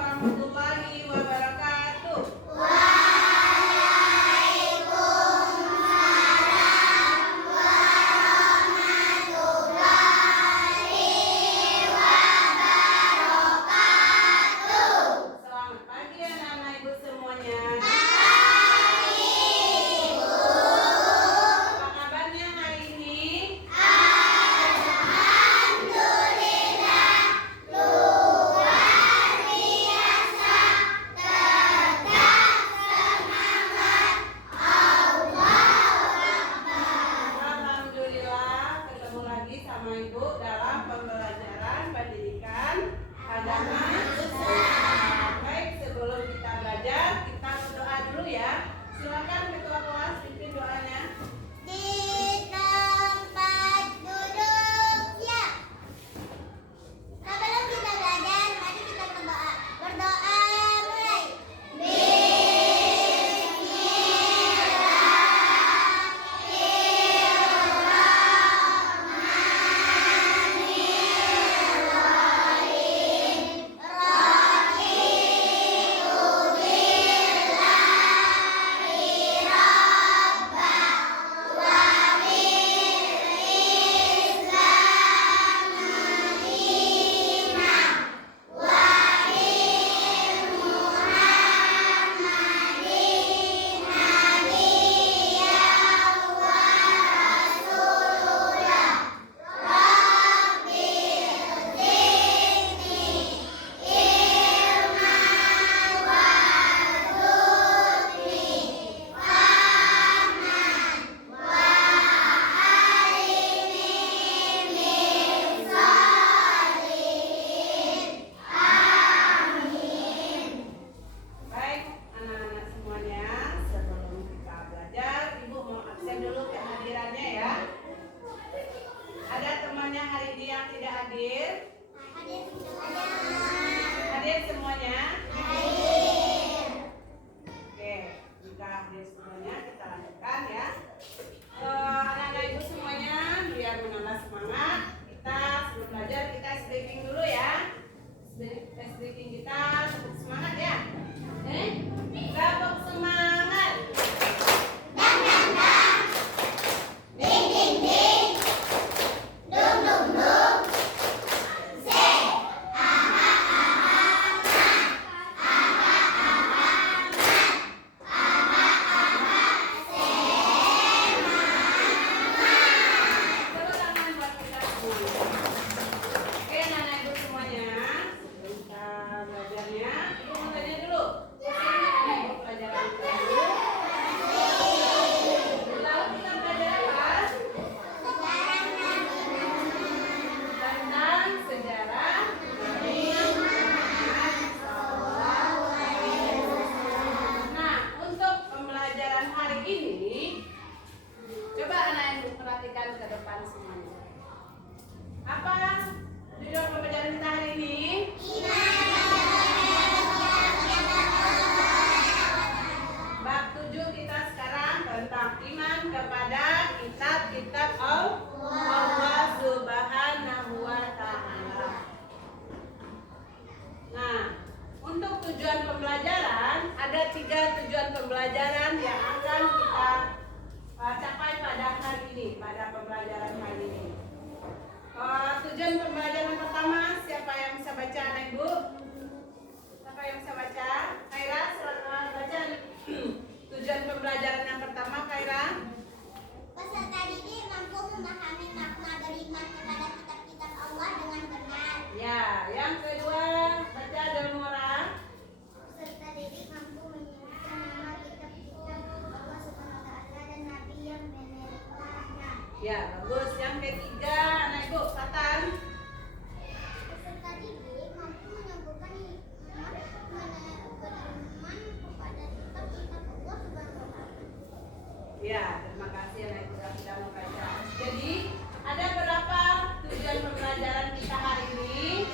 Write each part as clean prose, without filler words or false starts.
warahmatullahi wabarakatuh. Selamat pagi anak-anak ibu semuanya. Apa kabarnya hari ini? Alhamdulillah ketemu lagi sama ibu dalam pembelajaran pendidikan agama Islam. Baik, sebelum kita belajar kita berdoa dulu ya. Silakan ketua kelas pimpin doanya. Di tempat duduk ya. Sebelum kita belajar, mari kita berdoa. Berdoa mulai. Baik, anak-anak semuanya, sebelum kita belajar, ibu mau absen dulu kehadirannya ya. Ada temannya hari ini yang tidak hadir? Hadir semuanya? Oke, jika hadir semuanya kita lanjutkan ya. Anak-anak ibu semuanya, biar menambah semangat, kita sebelum belajar kita briefing dulu ya. Briefing kita sebut semangat ya. Gabung semangat. Ding ding ding. Dung dung dung. Se. Aha aha ma. Aha aha ma. Aha aha se. Tepuk tangan buat kita semua. Oke, anak-anak ibu semuanya, sebelum kita belajarnya, ibu mau tanya dulu. Ibu pelajaran kita dulu. Lalu kita belajar apa? Tentang sejarah Nabi Muhammad SAW. Nah, untuk pembelajaran hari ini, coba anak ibu perhatikan ke depan semuanya. Apa judul pembelajaran kita hari ini? Bab 7 kita sekarang tentang iman kepada kitab-kitab Allah Subhanahu wa Ta'ala. Nah, untuk tujuan pembelajaran, ada 3 tujuan pembelajaran yang akan kita capai pada hari ini, pada pembelajaran hari ini. Tujuan pembelajaran pertama, siapa yang bisa baca anak ibu? Siapa yang bisa baca? Kaira, silakan baca. Tujuan pembelajaran yang pertama, Kaira. Peserta didik mampu memahami makna beriman kepada kitab-kitab Allah dengan benar. Ya, yang kedua, baca Delmora. Peserta didik mampu menyebutkan nama kitab-kitab Allah Subhanahu wa Ta'ala dan Nabi yang menerangnya. Ya, bagus. Yang ketiga, anak ibu, Fatan. Peserta didik mampu menyebutkan beriman kepada kitab-kitab Allah Subhanahu wa Ta'ala. Ya, terima kasih anak ibu sudah membaca. Jadi, ada berapa tujuan pembelajaran kita hari ini?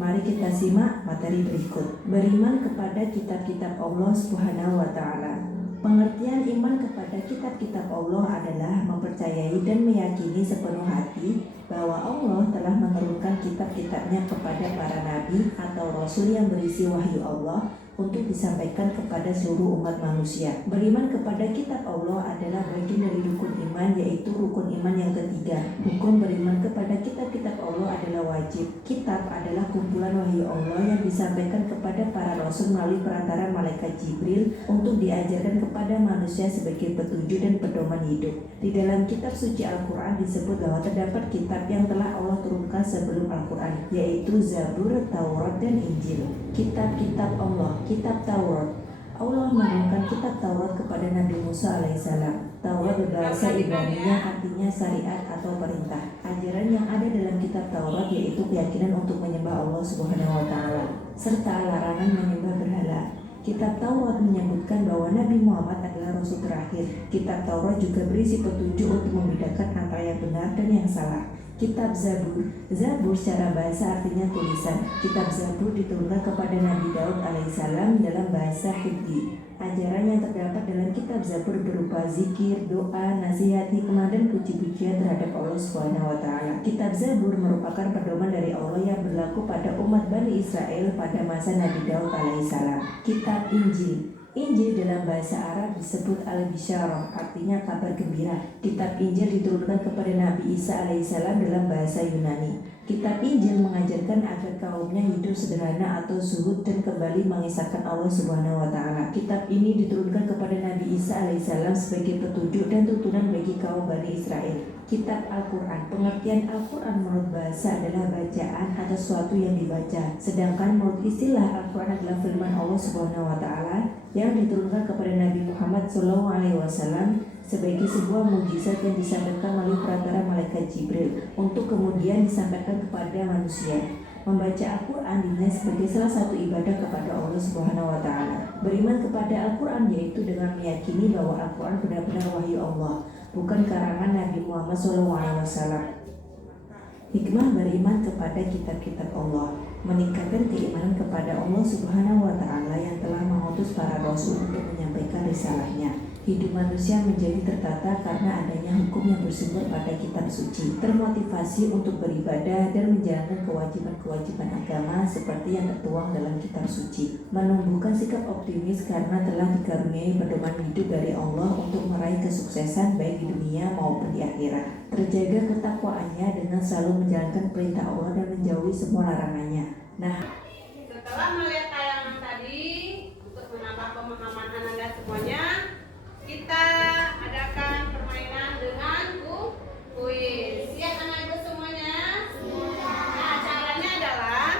Mari kita simak materi berikut. Beriman kepada kitab-kitab Allah Subhanahu wa Ta'ala. Pengertian iman kepada kitab-kitab Allah adalah mempercayai dan meyakini sepenuh hati bahwa Allah telah menurunkan kitab-kitabnya kepada para nabi atau rasul yang berisi wahyu Allah untuk disampaikan kepada seluruh umat manusia. Beriman kepada kitab Allah adalah bagian dari rukun iman, yaitu rukun iman yang ketiga. Hukum beriman kepada kitab-kitab Allah adalah wajib. Kitab adalah kumpulan wahyu Allah yang disampaikan kepada para rasul melalui perantara malaikat Jibril untuk diajarkan kepada manusia sebagai petunjuk dan pedoman hidup. Di dalam kitab suci Al-Quran disebut bahwa terdapat kitab yang telah Allah turunkan sebelum Al-Quran, yaitu Zabur, Taurat, dan Injil. Kitab-kitab Allah. Kitab Taurat. Allah menurunkan kitab Taurat kepada Nabi Musa alaihissalam. Taurat berbahasa Ibrani artinya syariat atau perintah. Ajaran yang ada dalam kitab Taurat yaitu keyakinan untuk menyembah Allah Subhanahu wa Ta'ala serta larangan menyembah berhala. Kitab Taurat menyebutkan bahwa Nabi Muhammad adalah Rasul terakhir. Kitab Taurat juga berisi petunjuk untuk membedakan antara yang benar dan yang salah. Kitab Zabur. Zabur secara bahasa artinya tulisan. Kitab Zabur diturunkan kepada Nabi Daud alaihissalam dalam bahasa Hebrew. Ajaran yang terdapat dalam kitab Zabur berupa zikir, doa, nasihat, hikmah, dan puji-pujian terhadap Allah Subhanahu wa Ta'ala. Kitab Zabur merupakan pedoman dari Allah yang berlaku pada umat Bani Israel pada masa Nabi Daud alaihissalam. Kitab Injil. Injil dalam bahasa Arab disebut Al-Bisyarah, artinya kabar gembira. Kitab Injil diturunkan kepada Nabi Isa alaihissalam dalam bahasa Yunani. Kitab Injil mengajarkan agar kaumnya hidup sederhana atau zuhud dan kembali mengisahkan Allah Subhanahu wa Ta'ala. Kitab ini diturunkan kepada Nabi Isa alaihissalam sebagai petunjuk dan tuntunan bagi kaum Bani Israel. Kitab Al-Quran. Pengertian Al-Quran menurut bahasa adalah bacaan atau sesuatu yang dibaca. Sedangkan menurut istilah Al-Quran adalah firman Allah Subhanahu wa Ta'ala yang diturunkan kepada Nabi Muhammad SAW sebagai sebuah mukjizat yang disampaikan melalui perantara malaikat Jibril untuk kemudian disampaikan kepada manusia. Membaca Al-Quran dinilai sebagai salah satu ibadah kepada Allah Subhanahu wa Ta'ala. Beriman kepada Al-Quran yaitu dengan meyakini bahwa Al-Quran benar-benar wahyu Allah, bukan karangan Nabi Muhammad SAW. Hikmah beriman kepada kitab-kitab Allah. Meningkatkan keimanan kepada Allah Subhanahu wa Ta'ala yang telah mengutus para rasul untuk menyampaikan risalahnya. Hidup manusia menjadi tertata karena adanya hukum yang bersumber pada kitab suci. Termotivasi untuk beribadah dan menjalankan kewajiban-kewajiban agama seperti yang tertuang dalam kitab suci. Menumbuhkan sikap optimis karena telah dikaruniai pedoman hidup dari Allah untuk meraih kesuksesan baik di dunia maupun di akhirat. Terjaga ketakwaannya dengan selalu menjalankan perintah Allah dan menjauhi semua larangannya. Nah, setelah melihat tayangan tadi, untuk menambah pemahaman Anda semuanya, kita adakan permainan dengan kuis. Siap anak ibu semuanya? Nah, caranya adalah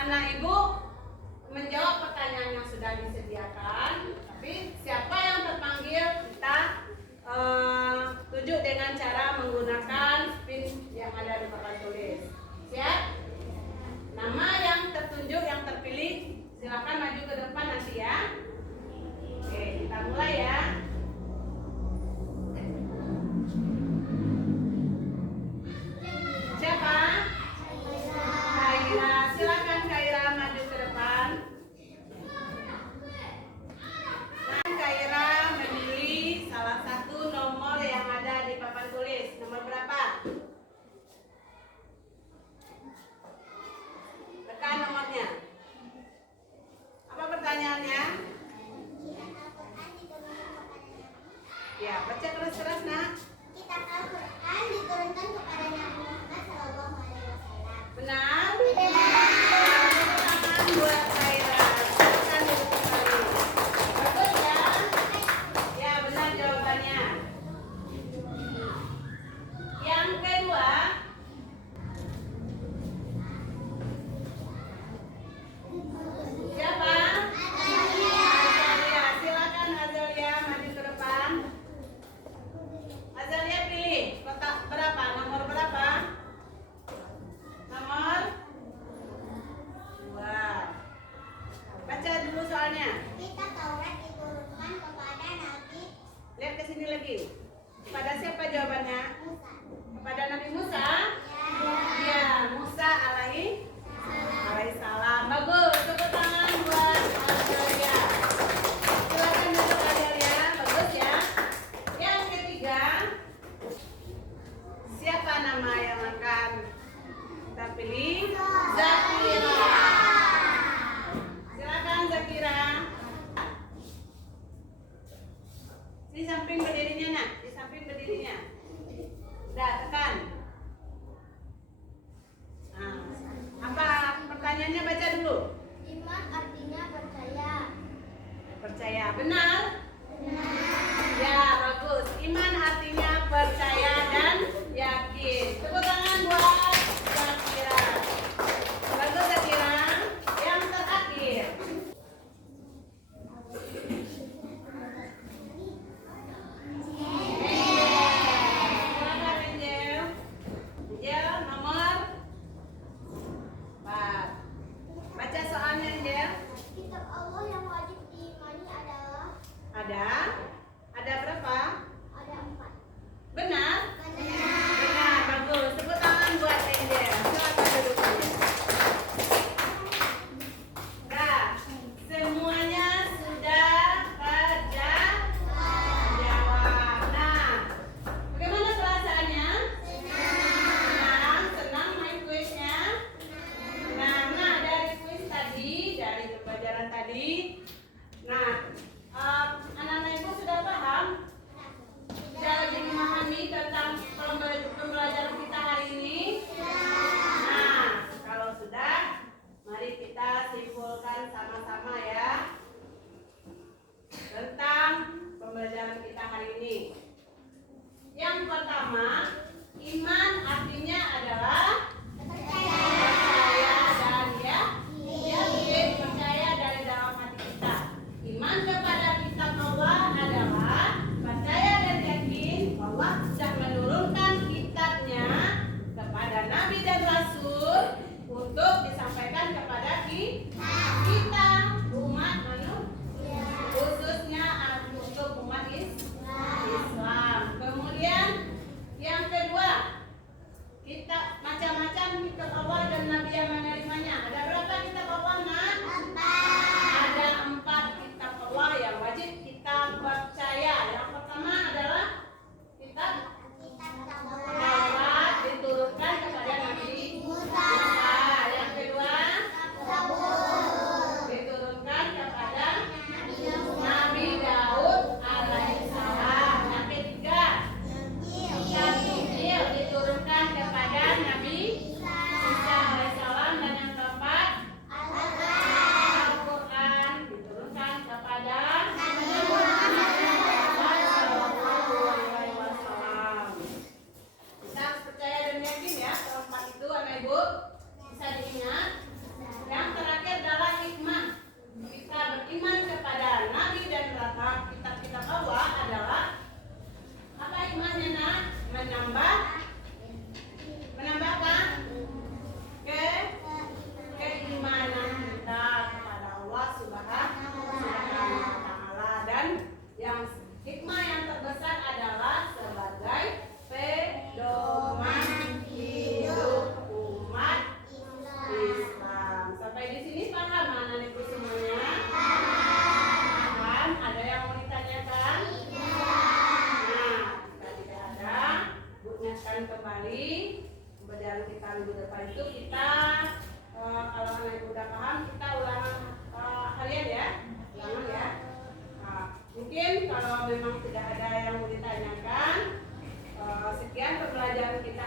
anak ibu menjawab pertanyaan yang sudah disediakan. Tapi siapa yang terpanggil kita tunjuk dengan cara menggunakan spin yang ada di papan tulis. Siap? Nama yang tertunjuk, yang terpilih, silakan maju ke depan nanti ya. Oke, kita mulai ya. pilih Zakira. Silakan Zakira. Di samping berdirinya nak, di samping berdirinya. Udah tekan. Nah, apa pertanyaannya, baca dulu. Iman artinya percaya. Percaya, benar? Ya, bagus. Iman artinya percaya dan yakin. Tepuk tangan buat Zakira. Bagus Zakira. Yang terakhir. Silakan Angel. Angel nomor 4. Baca soalnya Angel. Kitab Allah yang wajib diimani adalah Ada berapa? ada 4. Benar? Benar, bagus. Tepuk tangan buat Angel. Silakan duduk. Nah, semuanya sudah terjawab. Nah, bagaimana perasaannya? Senang main kuisnya? Nah, dari kuis tadi, dari pembelajaran tadi. Nah, anak-anak ibu sudah paham? Sudah lebih memahami tentang pembelajaran kita hari ini? Nah, kalau sudah, mari kita simpulkan sama-sama ya tentang pembelajaran kita hari ini. Yang pertama, iman artinya adalah percaya dan yakin, percaya dari dalam hati kita. Iman kepada kitab Allah adalah percaya dan yakin Allah sudah menurunkan kitabnya kepada nabi dan rasul untuk disampaikan kepada kita umat manusia, khususnya untuk umat Islam. Kemudian yang kedua, kita macam-macam kitab Allah dan nabi yang menerimanya. Ada berapa kitab Allah, Nak? 4. Ada 4 kitab Allah yang wajib kita percaya. Yang pertama adalah kitab Taurat diturunkan kepada Nabi Musa. Yang kedua diturunkan kepada Nabi Daud alaihissalam. Yang ketiga kitab Injil diturunkan kepada Nabi Isa alaihissalam. Dan yang keempat Al-Quran diturunkan kepada Nabi Muhammad sallallahu alaihi wasallam. Kita harus percaya dan yakin ya, keempat itu anak ibu bisa diingat. Yang terakhir adalah hikmah. Kita beriman kepada Nabi dan kitab-kitab Allah adalah apa hikmahnya, Nak? Menambah apa? Keimanan kita kepada Allah Subhanahu wa Ta'ala. Dan yang hikmah yang terbesar adalah sebagai pedoman hidup umat Islam. Sampai di sini paham anak ibu semuanya? Paham? Ada yang mau ditanyakan? Nah, jika tidak ada, Bu ingatkan kembali pembelajaran kita minggu depan itu kita kalau anak ibu udah paham, kita ulangan harian ya, ulangan ya. Nah, mungkin kalau memang tidak ada yang mau ditanyakan, sekian pembelajaran kita